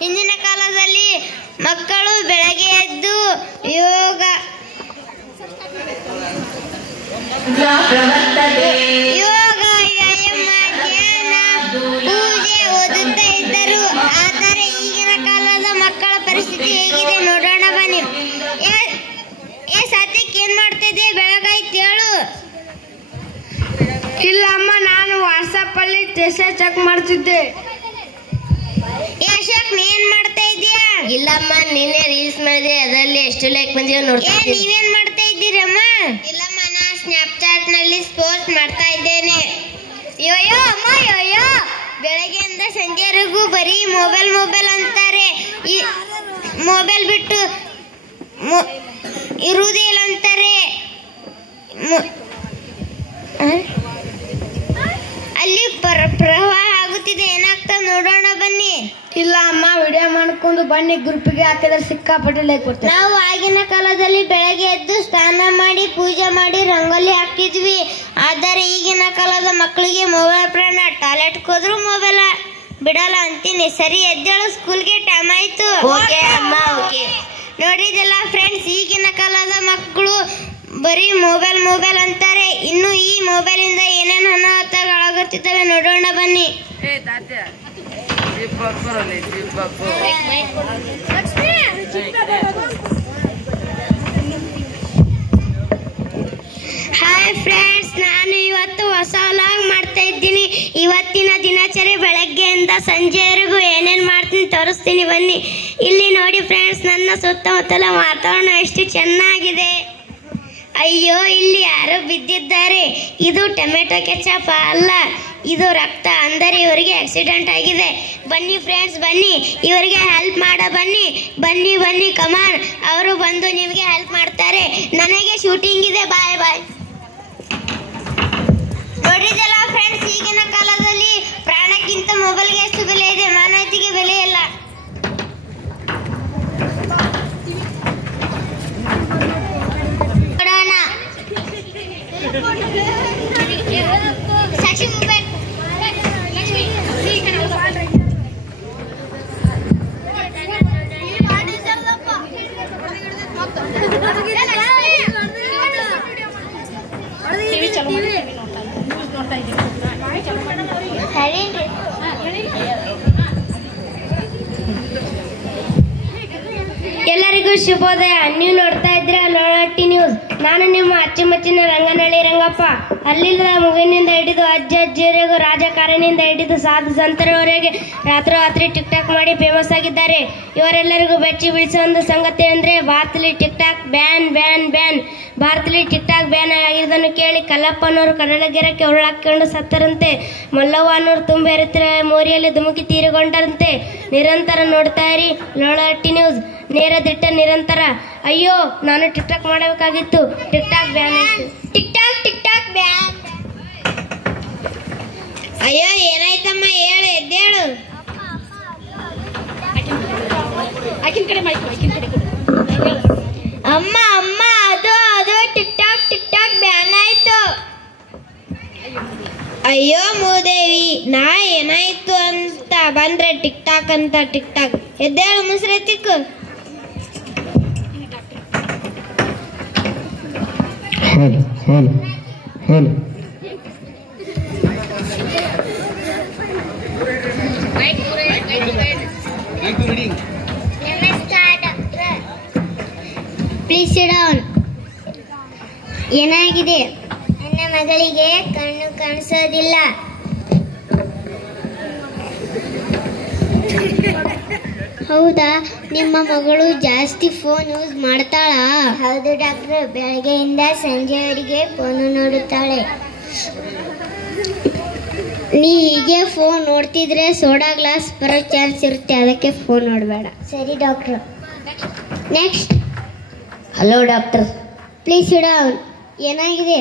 ಹಿಂದಿನ ಕಾಲದಲ್ಲಿ ಮಕ್ಕಳು ಬೆಳಗ್ಗೆ ಎದ್ದು ಯೋಗ ವ್ಯಾಯಾಮ ಧ್ಯಾನ ಪೂಜೆ ಓದುತ್ತಾ ಇದ್ದರು. ಆದರೆ ಈಗಿನ ಕಾಲದ ಮಕ್ಕಳ ಪರಿಸ್ಥಿತಿ ಹೇಗಿದೆ ನೋಡೋಣ ಬನ್ನಿ. ಸಾತ್ವಿಕ್ ಏನ್ ಮಾಡ್ತಾ ಇದ್ದೆ? ಬೆಳಗಾಯ್ತು ಹೇಳು. ಇಲ್ಲಮ್ಮ, ನಾನು ವಾಟ್ಸಪ್ ಅಲ್ಲಿ ಮೆಸೇಜ್ ಚೆಕ್ ಮಾಡ್ತಿದ್ದೆ. ಅಶೋಕ್ ನೀ ಏನ್ ಮಾಡ್ತಾ ಇದ್ದೀಯಾ? ಇಲ್ಲಮ್ಮ, ನಿನ್ನೆ ರೀಲ್ಸ್ ಮಾಡಿದೆ, ಅದರಲ್ಲಿ ಎಷ್ಟು ಲೈಕ್ ಬಂದಿವೆ ನೋಡ್ತಾ ಇದ್ದೀನಿ. ನೀವೇನ್ ಮಾಡ್ತಾ ಇದ್ದೀರಮ್ಮ? ಇಲ್ಲಮ್ಮ, ನಾ ಸ್ನ್ಯಾಪ್ಚಾಟ್ ನಲ್ಲಿ ಸ್ಪೋರ್ಟ್ಸ್ ಮಾಡ್ತಾ ಇದ್ದೇನೆ. ಯೋಯೋ ಅಮ್ಮ ಯೋಯೋ, ಬೆಳಗ್ಗೆಯಿಂದ ಸಂಜೆವರೆಗೂ ಬರೀ ಮೊಬೈಲ್ ಅಂತಾರೆ. ಈ ಮೊಬೈಲ್ ಬಿಟ್ಟು ಇರುವುದಿಲ್ಲ ಅಂತಾರೆ. ಅಲ್ಲಿ ಪ್ರವಾಹ ಆಗುತ್ತಿದೆ, ಏನಾಗ್ತದೆ ನೋಡೋಣ ಬನ್ನಿ. ಇಲ್ಲ ಅಮ್ಮ, ವಿಡಿಯೋ ಮಾಡ್ಕೊಂಡು ಬನ್ನಿ, ಗ್ರೂಪಿಗೆ ಹಾಕಿದ್ರೆ ಸಿಕ್ಕಾಪಟ್ಟೆ ಲೈಕ್ ಕೊಡ್ತಾರೆ. ನಾವು ಆಗಿನ ಕಾಲದಲ್ಲಿ ಬೆಳಗ್ಗೆ ಎದ್ದು ಸ್ನಾನ ಮಾಡಿ ಪೂಜೆ ಮಾಡಿ ರಂಗೋಲಿ ಹಾಕ್ತಿದ್ವಿ. ಆದರೆ ಈಗಿನ ಕಾಲದ ಮಕ್ಕಳಿಗೆ ಮೊಬೈಲ್ ಪ್ರಾಣ. ಟಾಯ್ಲೆಟ್ಗೆ ಹೋದ್ರು ಮೊಬೈಲ್ ಬಿಡಲ್ಲ ಅಂತೀನಿ. ಸರಿ ಎದ್ದೇಳು, ಸ್ಕೂಲ್ಗೆ ಟೈಮ್ ಆಯ್ತು. ಓಕೆ ಅಮ್ಮ, ಓಕೆ. ನೋಡಿದಲ್ಲ ಫ್ರೆಂಡ್ಸ್, ಈಗಿನ ಕಾಲದ ಮಕ್ಕಳು ಬರೀ ಮೊಬೈಲ್ ಅಂತಾರೆ. ಇನ್ನು ಈ ಮೊಬೈಲ್ ಇಂದ ಏನೇನು ಅನಾಹುತಗಳಾಗುತ್ತಿದ್ದಾವೆ ನೋಡೋಣ ಬನ್ನಿ. ಹಾಯ್ ಫ್ರೆಂಡ್ಸ್, ನಾನು ಇವತ್ತು ಹೊಸ ವ್ಲಾಗ್ ಮಾಡ್ತಾ ಇದ್ದೀನಿ. ಇವತ್ತಿನ ದಿನಚರಿ ಬೆಳಗ್ಗೆಯಿಂದ ಸಂಜೆವರೆಗೂ ಏನೇನು ಮಾಡ್ತೀನಿ ತೋರಿಸ್ತೀನಿ ಬನ್ನಿ. ಇಲ್ಲಿ ನೋಡಿ ಫ್ರೆಂಡ್ಸ್, ನನ್ನ ಸುತ್ತಮುತ್ತಲ ವಾತಾವರಣ ಎಷ್ಟು ಚೆನ್ನಾಗಿದೆ. ಅಯ್ಯೋ, ಇಲ್ಲಿ ಯಾರೋ ಬಿದ್ದಿದ್ದಾರೆ. ಇದು ಟೊಮೆಟೊ ಕೆಚಪ್ ಅಲ್ಲ, ಇದು ರಕ್ತ. ಅಂದರೆ ಇವರಿಗೆ ಆಕ್ಸಿಡೆಂಟ್ ಆಗಿದೆ. ಬನ್ನಿ ಫ್ರೆಂಡ್ಸ್, ಬನ್ನಿ, ಇವರಿಗೆ ಹೆಲ್ಪ್ ಮಾಡ ಬನ್ನಿ. ಬನ್ನಿ ಕಮಾನ್. ಅವರು ಬಂದು ನಿಮಗೆ ಹೆಲ್ಪ್ ಮಾಡ್ತಾರೆ. ನನಗೆ ಶೂಟಿಂಗ್ ಇದೆ. ಬಾಯ್. ನೋಡಿದಲ್ಲ ಫ್ರೆಂಡ್ಸ್, ಈಗಿನ ಕಾಲದಲ್ಲಿ ಪ್ರಾಣಕ್ಕಿಂತ ಮೊಬೈಲ್ಗೆ ಎಷ್ಟು ಬೆಲೆ ಇದೆ, ಮಾನವತೆಗೆ ಬೆಲೆ ಇಲ್ಲ. ಸಾಕ್ಷಿ ಮೊಬೈಲ್ ಎಲ್ಲರಿಗೂ ಶುಭೋದಯ. ನೀವು ನೋಡ್ತಾ ಇದ್ರೆ ಲೋಳಟ್ಟಿ ನ್ಯೂಸ್. ನಾನು ನಿಮ್ಮ ಅಚ್ಚುಮೆಚ್ಚಿನ ರಂಗನಹಳ್ಳಿ ರಂಗಪ್ಪ. ಅಲ್ಲಿಂದ ಮಗುವಿನಿಂದ ಹಿಡಿದು ಅಜ್ಜಿಯವರೆಗೂ, ರಾಜಕಾರಣಿಯಿಂದ ಹಿಡಿದು ಸಾಧು ಸಂತರವರೆಗೆ ರಾತ್ರಿ ಟಿಕ್ ಟಾಕ್ ಮಾಡಿ ಫೇಮಸ್ ಆಗಿದ್ದಾರೆ. ಇವರೆಲ್ಲರಿಗೂ ಬೆಚ್ಚಿ ಬೀಳಿಸುವ ಒಂದು ಸಂಗತಿ ಅಂದರೆ ಭಾರತದಲ್ಲಿ ಟಿಕ್ ಟಾಕ್ ಬ್ಯಾನ್. ಭಾರತದಲ್ಲಿ ಟಿಕ್ ಟಾಕ್ ಬ್ಯಾನ್ ಆಗಿರೋದನ್ನು ಕೇಳಿ ಕಲ್ಲಪ್ಪನವರು ಕಡಲಗೆರಕ್ಕೆ ಉರುಳಾಕೊಂಡು ಸತ್ತರಂತೆ. ಮಲ್ಲವ್ವ ಅನ್ನೋರು ತುಂಬೆರುತ್ತಿರ ಮೋರಿಯಲ್ಲಿ ಧುಮುಕಿ ತೀರಿಕೊಂಡರಂತೆ. ನಿರಂತರ ನೋಡ್ತಾ ಇರಿ ಲೋಳಟ್ಟಿ ನ್ಯೂಸ್, ನೇರ ದಿಟ್ಟ ನಿರಂತರ. ಅಯ್ಯೋ, ನಾನು ಟಿಕ್ ಟಾಕ್ ಮಾಡಬೇಕಾಗಿತ್ತು. ಟಿಕ್ ಟಾಕ್ ಬ್ಯಾನ್ ಆಯ್ತು. Tick talk ban. ಅಯ್ಯೋ, ಏನಾಯ್ತಮ್ಮ? ಹೇಳು, ಎದ್ದೇಳು. ಅಮ್ಮ ಅದು ಟಿಕ್ ಟಾಕ್ ಬ್ಯಾನ್ ಆಯ್ತು. ಅಯ್ಯೋ ಮೂದೇವಿ, ನಾ ಏನಾಯ್ತು ಅಂತ ಬಂದ್ರೆ ಟಿಕ್ ಟಾಕ್ ಅಂತ. ಟಿಕ್ ಟಾಕ್ ಎದ್ದೇಳು, ಮುಸ್ರೆ ತಿಕ್ಕು. ಹೇಳು. Please sit down. ಏನಾಗಿದೆ? ನನ್ನ ಮಗಳಿಗೆ ಕಣ್ಣು ಕಾಣಿಸೋದಿಲ್ಲ. ಹೌದಾ? ನಿಮ್ಮ ಮಗಳು ಜಾಸ್ತಿ ಫೋನ್ ಯೂಸ್ ಮಾಡ್ತಾಳಾ? ಹೌದು ಡಾಕ್ಟರ್, ಬೆಳಗ್ಗೆಯಿಂದ ಸಂಜೆವರೆಗೆ ಫೋನ್ ನೋಡುತ್ತಾಳೆ. ನೀ ಹೀಗೆ ಫೋನ್ ನೋಡ್ತಿದ್ರೆ ಸೋಡಾ ಗ್ಲಾಸ್ ಬರೋ ಚಾನ್ಸ್ ಇರುತ್ತೆ, ಅದಕ್ಕೆ ಫೋನ್ ನೋಡಬೇಡ. ಸರಿ doctor. Next. Hello doctor. Please sit down. ಏನಾಗಿದೆ?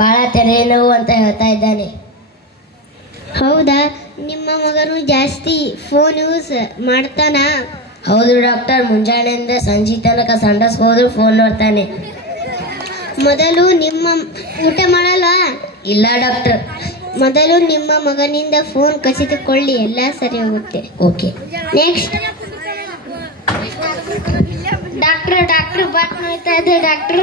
ಭಾಳ ತಲೆನೋವು ಅಂತ ಹೇಳ್ತಾ ಇದ್ದಾನೆ. ಹೌದಾ? ನಿಮ್ಮ ಮಗನು ಜಾಸ್ತಿ ಫೋನ್ ಯೂಸ್ ಮಾಡ್ತಾನ? ಹೌದು ಡಾಕ್ಟರ್, ಮುಂಜಾನೆಯಿಂದ ಸಂಜೆ ತನಕ ಸಂಡಸ್ ಹೋದ್ರು ಫೋನ್ ನೋಡ್ತಾನೆ. ಮೊದಲು ನಿಮ್ಮ ಊಟ ಮಾಡಲ್ಲ? ಇಲ್ಲ ಡಾಕ್ಟರ್. ಮೊದಲು ನಿಮ್ಮ ಮಗನಿಂದ ಫೋನ್ ಕಸಿದುಕೊಳ್ಳಿ, ಎಲ್ಲ ಸರಿ ಹೋಗುತ್ತೆ. ಓಕೆ. ನೆಕ್ಸ್ಟ್. ಬಾರ್ಕೊಂಡು ಹೋಗ್ತಾ ಇದ್ದೆ ಡಾಕ್ಟರ್.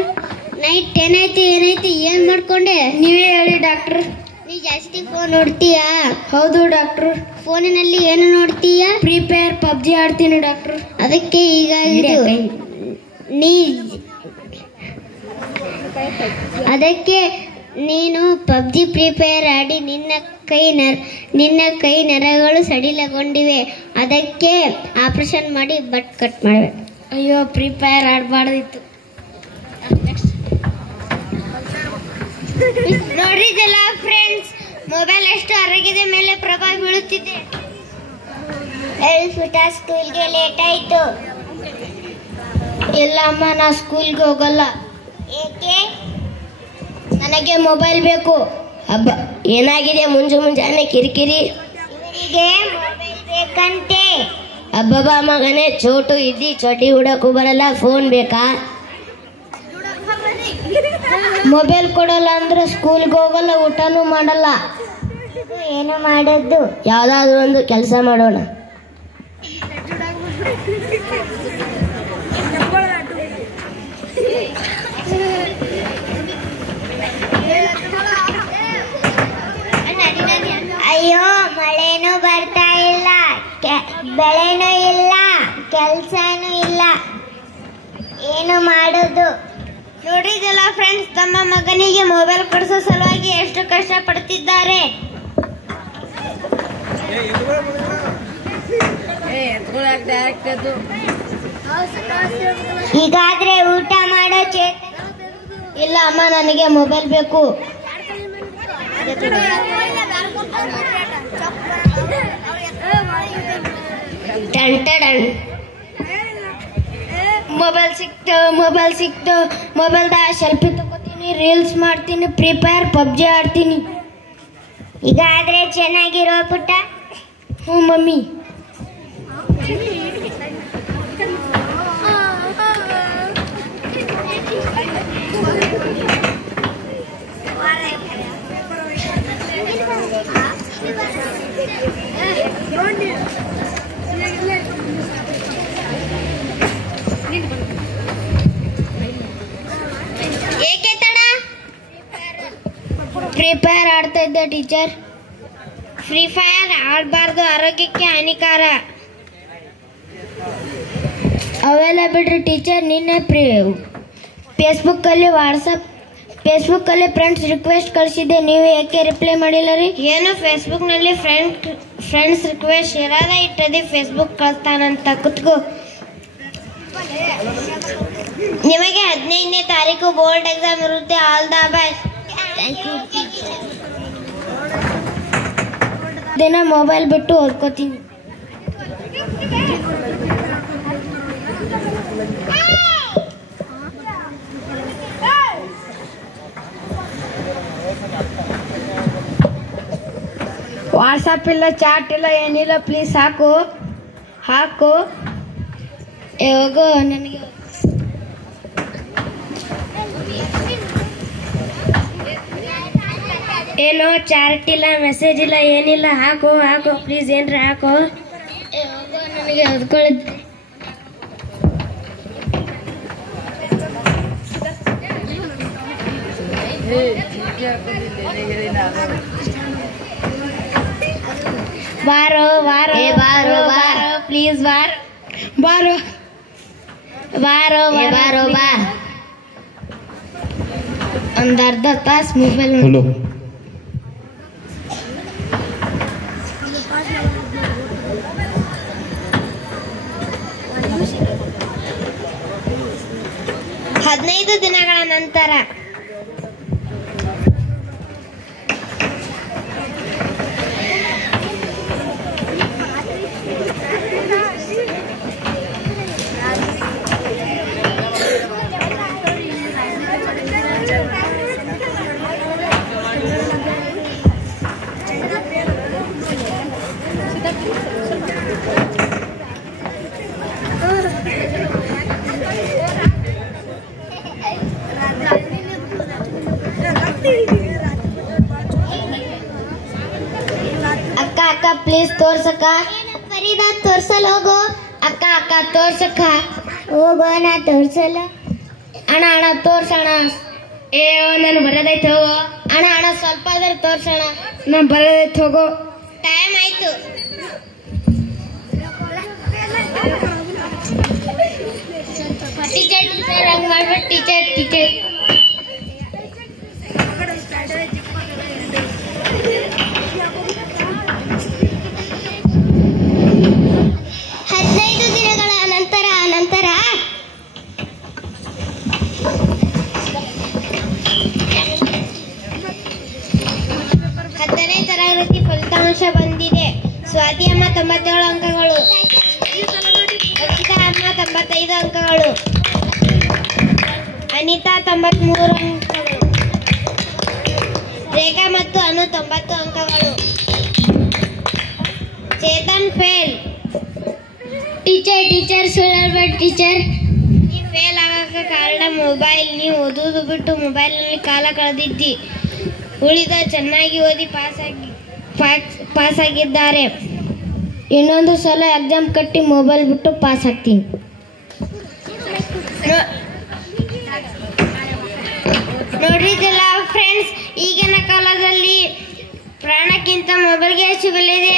ನೈಟ್ ಏನಾಯ್ತು ಏನ್ ಮಾಡ್ಕೊಂಡೆ? ನೀವೇ ಹೇಳಿ ಡಾಕ್ಟರ್. ನೀ ಜಾಸ್ತಿ ಫೋನ್ ನೋಡ್ತೀಯಾ? ಹೌದು ಡಾಕ್ಟರ್. ಫೋನಿನಲ್ಲಿ ಏನು ನೋಡ್ತೀಯ? ಫ್ರೀ ಫೈರ್ ಪಬ್ಜಿ ಆಡ್ತೀನಿ ಡಾಕ್ಟರ್. ಅದಕ್ಕೆ ಹೀಗಾಗಿದ್ದು. ಅದಕ್ಕೆ ನೀನು ಪಬ್ಜಿ ಫ್ರೀ ಫೈರ್ ಆಡಿ ನಿನ್ನ ಕೈ ನರಗಳು ಸಡಿಲಗೊಂಡಿವೆ. ಅದಕ್ಕೆ ಆಪರೇಷನ್ ಮಾಡಿ ಬಟ್ ಕಟ್ ಮಾಡಿವೆ. ಅಯ್ಯೋ, ಫ್ರೀ ಫೈರ್ ಆಡಬಾರ್ದಿತ್ತು. ನೋಡಿದಲ್ಲ ಫ್ರೆಂಡ್ಸ್, ಮೊಬೈಲ್ ಎಷ್ಟು ಆರೋಗ್ಯದ ಮೇಲೆ ಪ್ರಭಾವ ಬೀಳುತ್ತಿದೆ. ಸ್ಕೂಲ್ಗೆ ಲೇಟ್ ಆಯ್ತು. ಇಲ್ಲ ಅಮ್ಮ, ನಾ ಸ್ಕೂಲ್ಗೆ ಹೋಗಲ್ಲ. ಏಕೆ? ನನಗೆ ಮೊಬೈಲ್ ಬೇಕು. ಹಬ್ಬ ಏನಾಗಿದೆ ಮುಂಜಾನೆ ಕಿರಿಕಿರಿ? ಇವರಿಗೆ ಮೊಬೈಲ್ ಬೇಕಂತೆ. ಅಬ್ಬಬ್ಬ ಮಗನೇ, ಚೋಟು ಇದ್ದಿ ಚಡ್ಡಿ ಹುಡಕ್ಕೂ ಬರಲ್ಲ, ಫೋನ್ ಬೇಕಾ? ಮೊಬೈಲ್ ಕೊಡಲ್ಲ ಅಂದ್ರೆ ಸ್ಕೂಲ್ಗೆ ಹೋಗಲ್ಲ, ಊಟನೂ ಮಾಡಲ್ಲ. ಏನು ಮಾಡೋದು? ಯಾವ್ದಾದ್ರು ಒಂದು ಕೆಲಸ ಮಾಡೋಣ. ಅಯ್ಯೋ, ಮಳೆನೂ ಬರ್ತಾ ಇಲ್ಲ, ಬೆಳೆನೂ ಇಲ್ಲ, ಕೆಲ್ಸನೂ ಇಲ್ಲ, ಏನು ಮಾಡೋದು? ನೋಡಿದಲ್ಲ ಫ್ರೆಂಡ್ಸ್, ತಮ್ಮ ಮಗನಿಗೆ ಮೊಬೈಲ್ ಕೊಡಿಸೋ ಸಲುವಾಗಿ ಎಷ್ಟು ಕಷ್ಟ ಪಡ್ತಿದ್ದಾರೆ. ಹೀಗಾದ್ರೆ ಊಟ ಮಾಡೋ ಇಲ್ಲ ಅಮ್ಮ, ನನಗೆ ಮೊಬೈಲ್ ಬೇಕು. ಮೊಬೈಲ್ ಸಿಕ್ತು. ಮೊಬೈಲ್ದಾಗ ಸೆಲ್ಫಿ ತಗೋತೀನಿ, ರೀಲ್ಸ್ ಮಾಡ್ತೀನಿ, ಫ್ರೀ ಫೈರ್ ಪಬ್ಜಿ ಆಡ್ತೀನಿ. ಹೀಗಾದ್ರೆ ಚೆನ್ನಾಗಿರೋ ಪುಟ್ಟ. ಹ್ಞೂ ಮಮ್ಮಿ. ಏಕೆ ತಡ? ಫ್ರೀ ಫೈರ್ ಆಡ್ತಾ ಇದ್ದೆ ಟೀಚರ್. ಫ್ರೀ ಫೈರ್ ಆಡಬಾರ್ದು, ಆರೋಗ್ಯಕ್ಕೆ ಹಾನಿಕಾರ. ಅವೆಲ್ಲ ಬಿಡ್ರಿ ಟೀಚರ್. ನಿನ್ನೆ ಫೇಸ್ಬುಕ್ಕಲ್ಲಿ ಫ್ರೆಂಡ್ಸ್ ರಿಕ್ವೆಸ್ಟ್ ಕಳಿಸಿದ್ದೆ, ನೀವು ಯಾಕೆ ರಿಪ್ಲೈ ಮಾಡಿಲ್ಲ ರೀ? ಏನು ಫೇಸ್ಬುಕ್ನಲ್ಲಿ ಫ್ರೆಂಡ್ಸ್ ರಿಕ್ವೆಸ್ಟ್ ಇರೋದ ಇಟ್ಟದಿ ಫೇಸ್ಬುಕ್ ಕಳಿಸ್ತಾನಂತ. ಕುತ್ಕೋ. ನಿಮಗೆ 15ನೇ ತಾರೀಕು ಬೋರ್ಡ್ ಎಕ್ಸಾಮ್ ಇರುತ್ತೆ. All the best. Thank you. ದಿನ ಮೊಬೈಲ್ ಬಿಟ್ಟು ಓದ್ಕೋತೀನಿ. ವಾಟ್ಸಪ್ ಇಲ್ಲ, ಚಾಟ್ ಇಲ್ಲ, ಏನಿಲ್ಲ. ಪ್ಲೀಸ್ ಹಾಕು. ಹೋಗೋ. ನನಗೆ ಏನೋ ಚಾಟ್ ಇಲ್ಲ, ಮೆಸೇಜ್ ಇಲ್ಲ, ಏನಿಲ್ಲ. ಹಾಕು ಪ್ಲೀಸ್, ಏನ್ರ ಹಾಕು. ಹೋಗೋ, ನನಗೆ ಓದ್ಕೊಳ್ಳಿದ್ದೆ. ಬಾರೋ ಪ್ಲೀಸ್, ಬಾರೋ. ಒಂದು ಅರ್ಧ ತಾಸು ಮೊಬೈಲ್. ಹಲೋ, ಹದಿನೈದು ದಿನಗಳ ನಂತರ ಅಕ್ಕ ಪ್ಲೀಸ್ ತೋರ್ಸಕ್ಕ. ಫರೀದಾ, ತೋರ್ಸಲ್ ಹೋಗೋ. ಅಕ್ಕ ತೋರ್ಸಕ್ಕ. ಹೋಗೋ, ನಾ ತೋರ್ಸಲ್ಲ. ಅಣ್ಣ ಅಣ್ಣ ತೋರ್ಸೋಣ. ನಾನು ಬರೋದೈತೆ ಹೋಗೋ. ಅಣ್ಣ ಅಣ್ಣ ಸ್ವಲ್ಪ ಆದ್ರೆ ತೋರ್ಸೋಣ. ನಾನು ಬರೋದೈತೆ ಹೋಗೋ. ಟೈಮ್ ಆಯ್ತು. ಟೀಚರ್ ಟೀಚರ್ ಹಂಗ್ ಮಾಡ್ಬಿಟ್ಟು ಟೀಚರ್ ಟೀಚರ್. ಹದಿನೈದು ದಿನಗಳ ನಂತರ 10ನೇ ತರಗತಿ ಫಲಿತಾಂಶ ಬಂದಿದೆ. ಸ್ವಾತಿ ಅಮ್ಮ 97 ಅಂಕಗಳು, ರಕ್ಷಿತಾ ಅಮ್ಮ 95 ಅಂಕಗಳು, ಅನಿತಾ 93 ಅಂಕಗಳು, ರೇಖಾ ಮತ್ತು ಅನು 90 ಅಂಕಗಳು. ಚೇತನ್ ಫೇಲ್. ಟೀಚರ್ ಟೀಚರ್ ಸುಳ್ಳು ಟೀಚರ್. ಈ ಫೇಲ್ ಆಗಕ್ಕೆ ಕಾರಣ ಮೊಬೈಲ್. ನೀವು ಓದೋದು ಬಿಟ್ಟು ಮೊಬೈಲ್ನಲ್ಲಿ ಕಾಲ ಕಳೆದಿದ್ದಿ. ಉಳಿದ ಚೆನ್ನಾಗಿ ಓದಿ ಪಾಸ್ ಆಗಿದ್ದಾರೆ. ಇನ್ನೊಂದು ಸಲ ಎಕ್ಸಾಮ್ ಕಟ್ಟಿ ಮೊಬೈಲ್ ಬಿಟ್ಟು ಪಾಸ್ ಆಗ್ತೀನಿ. ನೋಡಿದ್ರಲ್ಲ ಫ್ರೆಂಡ್ಸ್, ಈಗಿನ ಕಾಲದಲ್ಲಿ ಪ್ರಾಣಕ್ಕಿಂತ ಮೊಬೈಲ್ಗೆ ಹೆಚ್ಚು ಬೆಲೆ ಇದೆ.